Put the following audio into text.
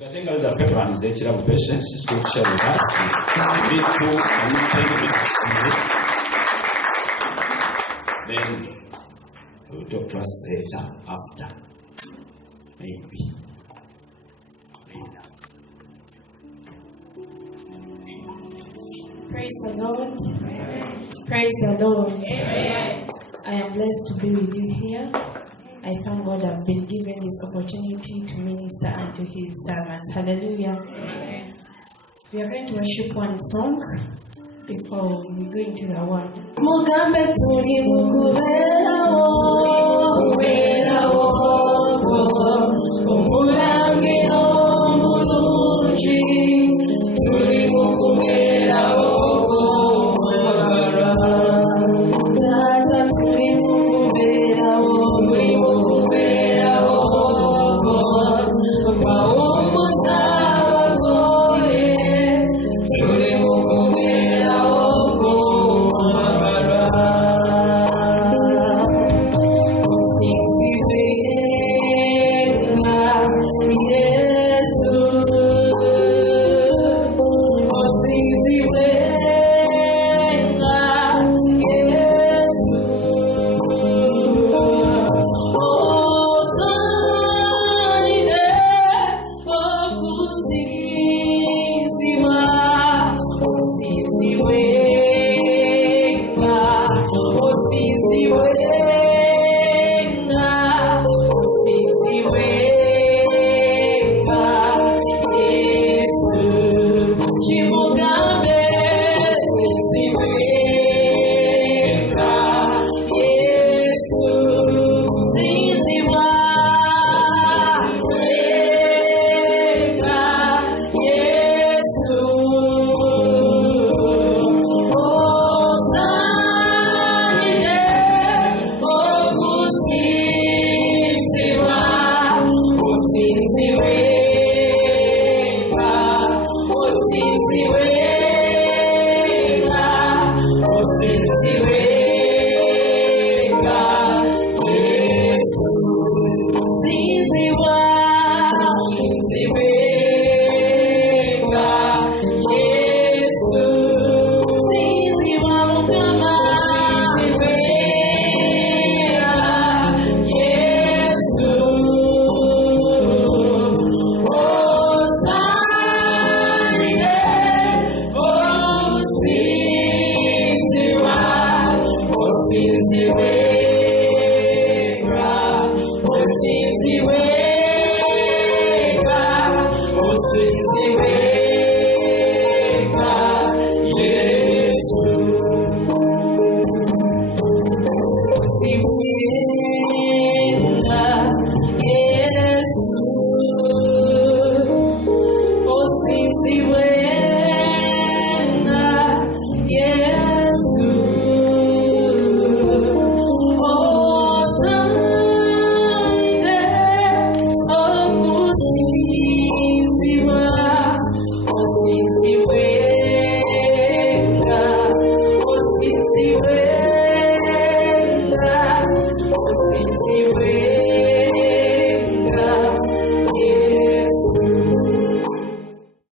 Gatenga za veteran is Kirabo patients to share with us. We need to then we'll talk to us later after. Maybe. Praise the Lord. Amen. Praise the Lord. Amen. I am blessed to be with you here. I thank God I've been given this opportunity to minister unto His servants. Hallelujah. Amen. We are going to worship one song before we go into the word. Mugambe Tuli KUBEERAWO KWO Umulange omulungi Tuli KUBEERAWO KWO Tata Tuli KUBEERAWO Since